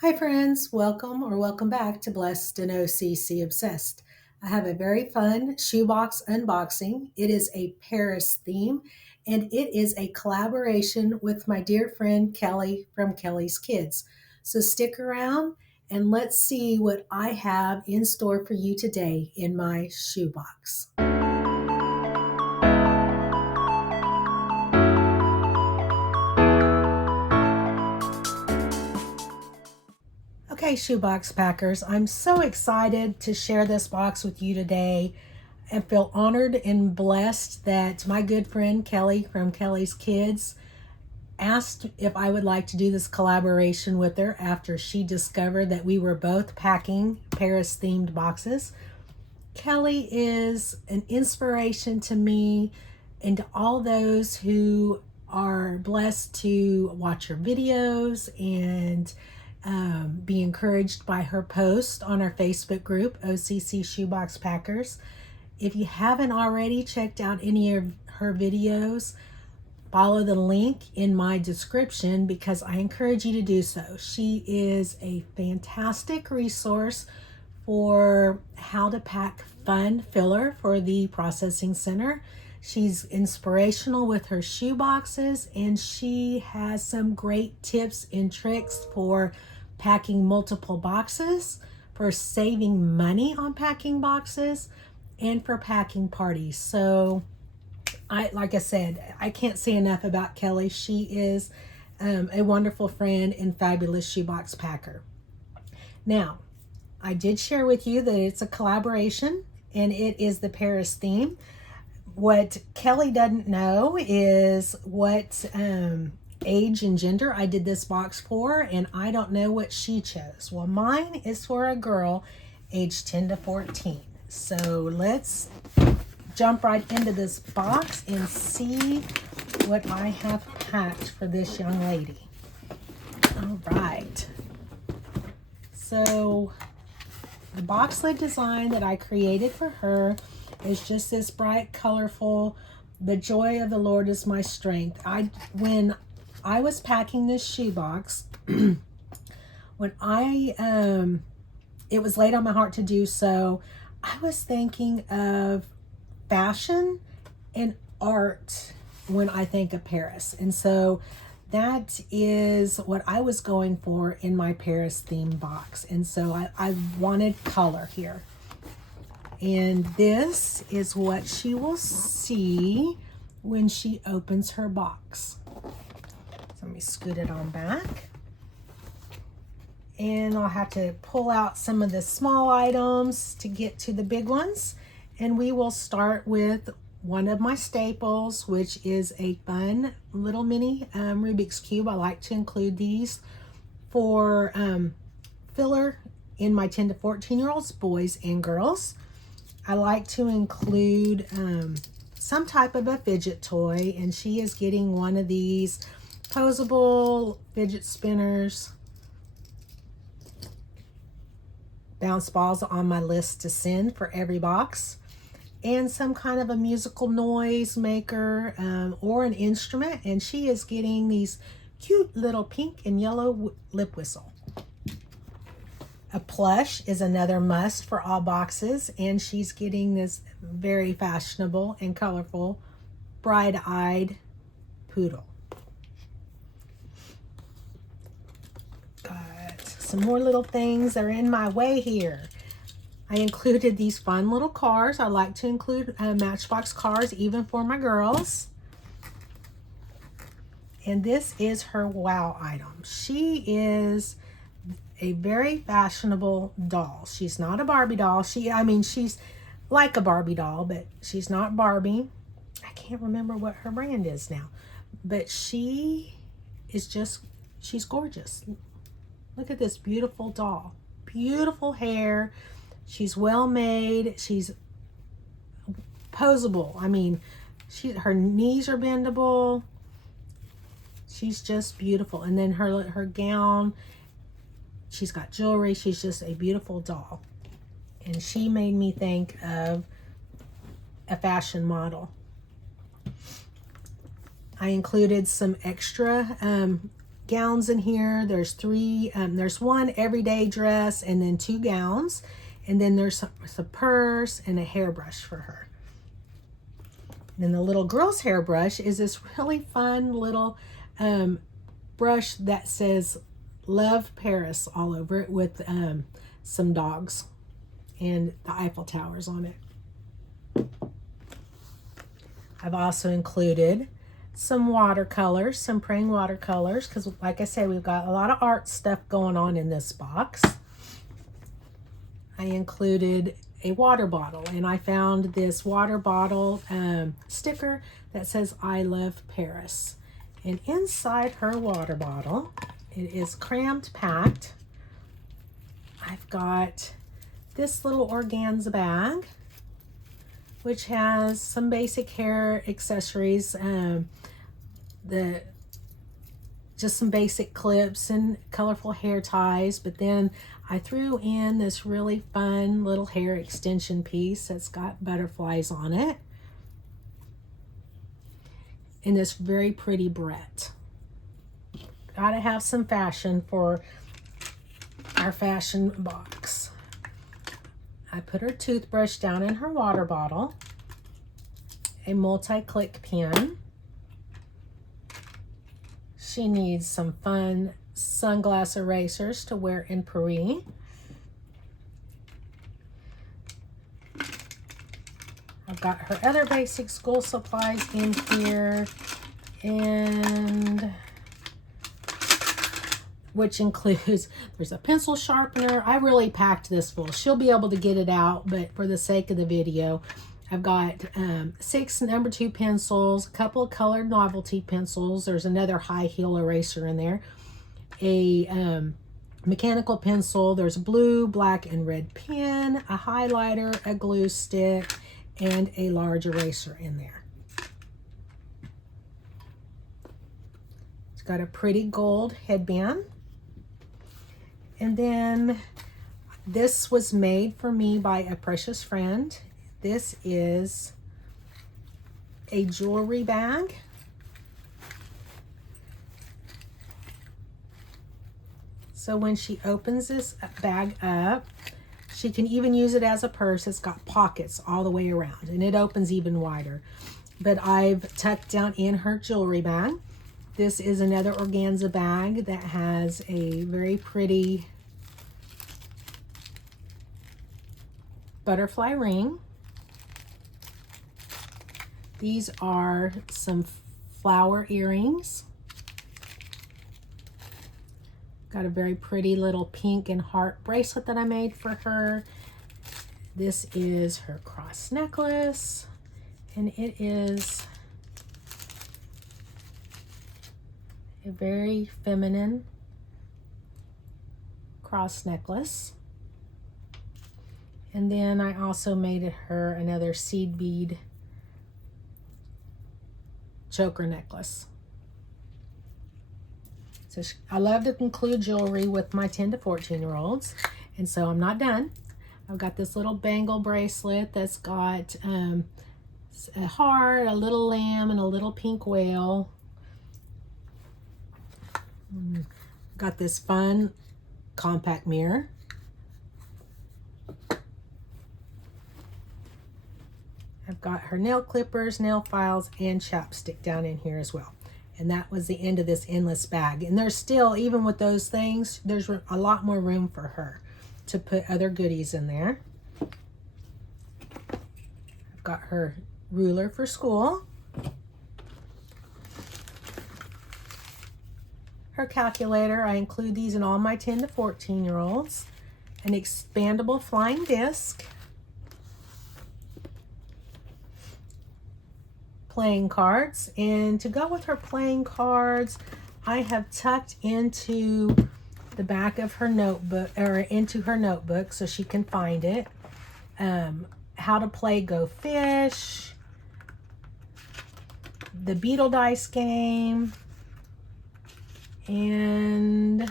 Hi, friends. Welcome back to Blessed and OCC Obsessed. I have a very fun shoebox unboxing. It is a Paris theme and it is a collaboration with my dear friend Kelly from Kelly's Kidz. So stick around and let's see what I have in store for you today in my shoebox. Okay, shoebox packers, I'm so excited to share this box with you today and feel honored and blessed that my good friend Kelly from Kelly's Kidz asked if I would like to do this collaboration with her after she discovered that we were both packing Paris themed boxes. Kelly is an inspiration to me and to all those who are blessed to watch her videos and be encouraged by her post on our Facebook group, OCC Shoebox Packers. If you haven't already checked out any of her videos, follow the link in my description because I encourage you to do so. She is a fantastic resource for how to pack fun filler for the processing center. She's inspirational with her shoe boxes, and she has some great tips and tricks for packing multiple boxes, for saving money on packing boxes, and for packing parties. So like I said, I can't say enough about Kelly. She is a wonderful friend and fabulous shoebox packer. Now, I did share with you that it's a collaboration and it is the Paris theme. What Kelly doesn't know is what age and gender I did this box for, and I don't know what she chose. Well, mine is for a girl age 10 to 14. So let's jump right into this box and see what I have packed for this young lady. All right. So the box lid design that I created for her is just this bright, colorful, the joy of the Lord is my strength. When I was packing this shoebox, when it was laid on my heart to do so, I was thinking of fashion and art when I think of Paris. And so that is what I was going for in my Paris theme box. And so I wanted color here. And this is what she will see when she opens her box. So let me scoot it on back. And I'll have to pull out some of the small items to get to the big ones. And we will start with one of my staples, which is a fun little mini Rubik's Cube. I like to include these for filler in my 10 to 14-year-olds, boys and girls. I like to include some type of a fidget toy, and she is getting one of these posable fidget spinners. Bounce balls on my list to send for every box, and some kind of a musical noise maker or an instrument, and she is getting these cute little pink and yellow lip whistle. A plush is another must for all boxes, and she's getting this very fashionable and colorful bright-eyed poodle. Got some more little things that are in my way here. I included these fun little cars. I like to include Matchbox cars even for my girls. And this is her wow item. She is a very fashionable doll. She's not a Barbie doll. She's like a Barbie doll, but she's not Barbie. I can't remember what her brand is now, but she is she's gorgeous. Look at this beautiful doll. Beautiful hair. She's well made. She's posable. Her knees are bendable. She's just beautiful. And then her gown, she's got jewelry. She's just a beautiful doll. And she made me think of a fashion model. I included some extra gowns in here. There's three, there's one everyday dress and then two gowns. And then there's a purse and a hairbrush for her. Then the little girl's hairbrush is this really fun little brush that says Love Paris all over it with some dogs and the Eiffel Towers on it. I've also included some watercolors, some praying watercolors, because like I said, we've got a lot of art stuff going on in this box. I included a water bottle, and I found this water bottle sticker that says I love Paris. And inside her water bottle, it is crammed packed. I've got this little organza bag, which has some basic hair accessories, just some basic clips and colorful hair ties. But then I threw in this really fun little hair extension piece that's got butterflies on it, and this very pretty barrette. Gotta have some fashion for our fashion box. I put her toothbrush down in her water bottle, a multi-click pen. She needs some fun sunglass erasers to wear in Paris. I've got her other basic school supplies in here, and which includes, there's a pencil sharpener. I really packed this full. She'll be able to get it out, but for the sake of the video, I've got 6 number 2 pencils, a couple of colored novelty pencils. There's another high heel eraser in there. A mechanical pencil. There's a blue, black, and red pen, a highlighter, a glue stick, and a large eraser in there. It's got a pretty gold headband. And then this was made for me by a precious friend. This is a jewelry bag. So when she opens this bag up, she can even use it as a purse. It's got pockets all the way around, and it opens even wider. But I've tucked down in her jewelry bag. This is another organza bag that has a very pretty butterfly ring. These are some flower earrings. Got a very pretty little pink and heart bracelet that I made for her. This is her cross necklace, and it is a very feminine cross necklace. And then I also made her another seed bead choker necklace. So I love to include jewelry with my 10 to 14-year-olds, and so I'm not done. I've got this little bangle bracelet that's got a heart, a little lamb, and a little pink whale. Got this fun compact mirror. I've got her nail clippers, nail files, and chapstick down in here as well. And that was the end of this endless bag. And there's still, even with those things, there's a lot more room for her to put other goodies in there. I've got her ruler for school, her calculator. I include these in all my 10 to 14-year-olds. An expandable flying disc, playing cards, and to go with her playing cards, I have tucked into the back of her notebook, or into her notebook, so she can find it. How to play Go Fish, the Beetle Dice game, and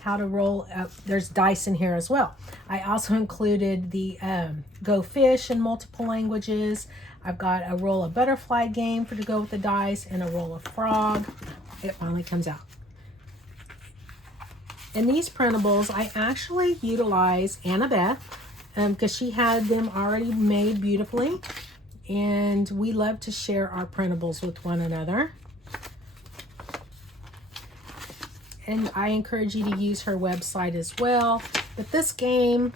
how to roll up. There's dice in here as well. I also included the Go Fish in multiple languages. I've got a roll of butterfly game to go with the dice, and a roll of frog. It finally comes out. And these printables, I actually utilize Annabeth because she had them already made beautifully. And we love to share our printables with one another. And I encourage you to use her website as well. But this game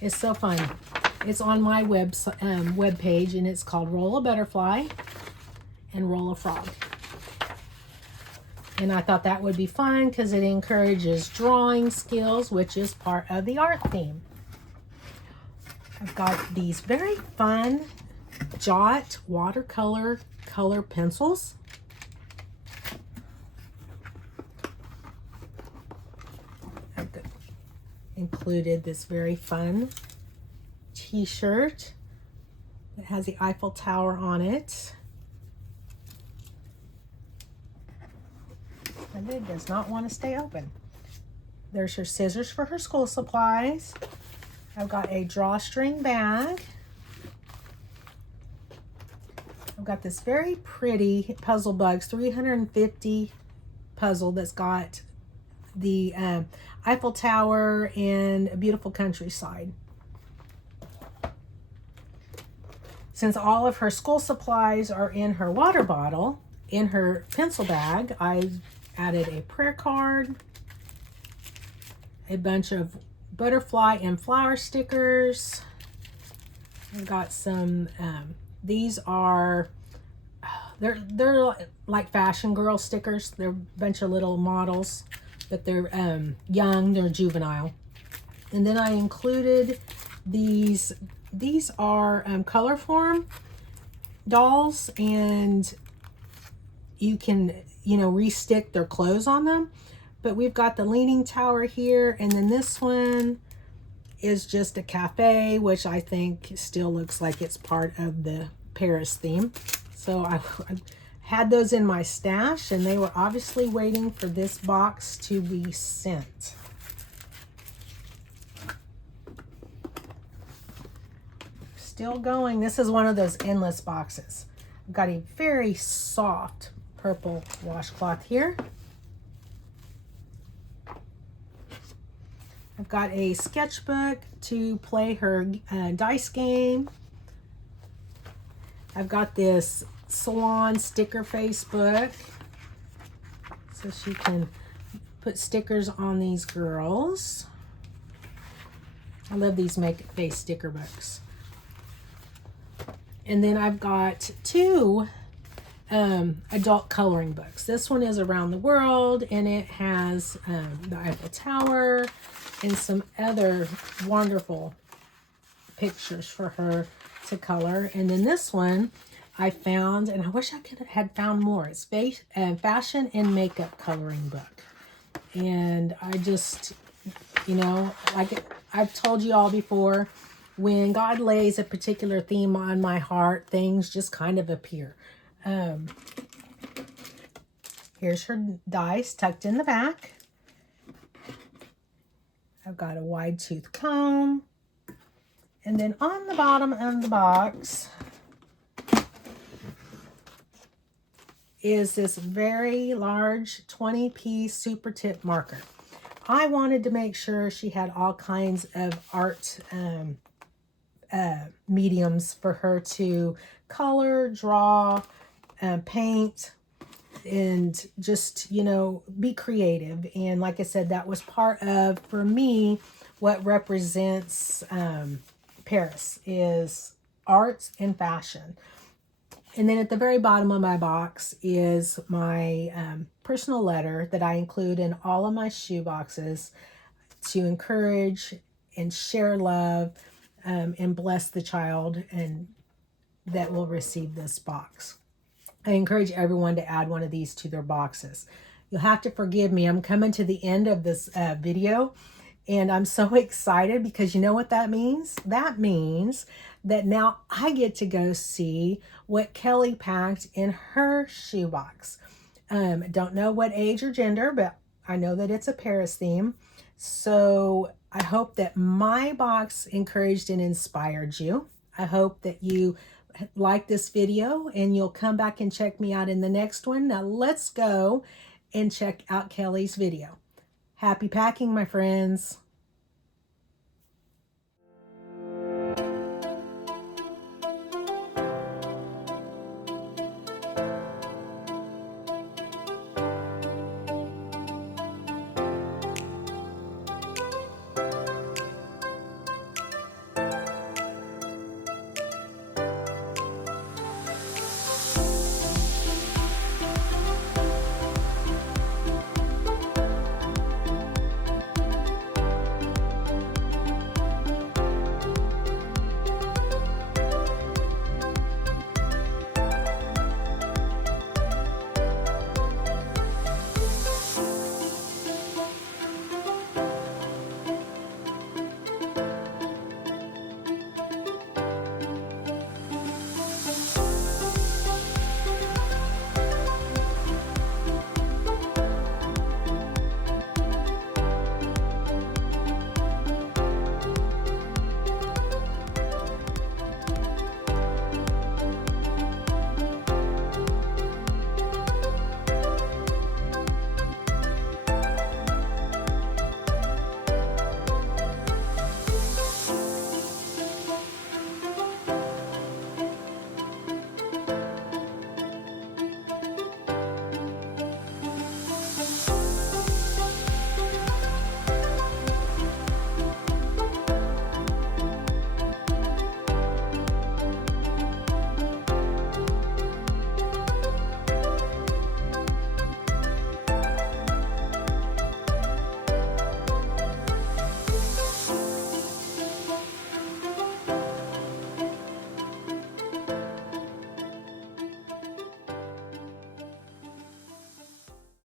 is so fun. It's on my web page, and it's called Roll a Butterfly and Roll a Frog. And I thought that would be fun because it encourages drawing skills, which is part of the art theme. I've got these very fun Jot watercolor color pencils. I've included this very fun t-shirt that has the Eiffel Tower on it. And it does not want to stay open. There's her scissors for her school supplies. I've got a drawstring bag. I've got this very pretty Puzzle Bugs 350 puzzle that's got the Eiffel Tower and a beautiful countryside. Since all of her school supplies are in her water bottle, in her pencil bag, I added a prayer card, a bunch of butterfly and flower stickers. I've got some, these are, they're like fashion girl stickers. They're a bunch of little models, but they're young, they're juvenile. And then I included these are Colorform dolls, and you can, restick their clothes on them. But we've got the Leaning Tower here, and then this one is just a cafe, which I think still looks like it's part of the Paris theme. So I had those in my stash, and they were obviously waiting for this box to be sent. Still going. This is one of those endless boxes. I've got a very soft purple washcloth here. I've got a sketchbook to play her dice game. I've got this salon sticker face book, so she can put stickers on these girls. I love these make it face sticker books. And then I've got two adult coloring books. This one is Around the World, and it has the Eiffel Tower and some other wonderful pictures for her to color. And then this one I found, and I wish I could have had found more. It's fashion and makeup coloring book. And I just, like I've told you all before, when God lays a particular theme on my heart, things just kind of appear. Here's her dice tucked in the back. I've got a wide tooth comb. And then on the bottom of the box is this very large 20-piece super tip marker. I wanted to make sure she had all kinds of art mediums for her to color, draw, paint, and just, be creative. And like I said, that was part of, for me, what represents Paris is arts and fashion. And then at the very bottom of my box is my personal letter that I include in all of my shoe boxes to encourage and share love and bless the child and that will receive this box. I encourage everyone to add one of these to their boxes. You'll have to forgive me. I'm coming to the end of this video, and I'm so excited because you know what that means? That means that now I get to go see what Kelly packed in her shoebox. Don't know what age or gender, but I know that it's a Paris theme. So I hope that my box encouraged and inspired you. I hope that you like this video and you'll come back and check me out in the next one. Now let's go and check out Kelly's video. Happy packing, my friends.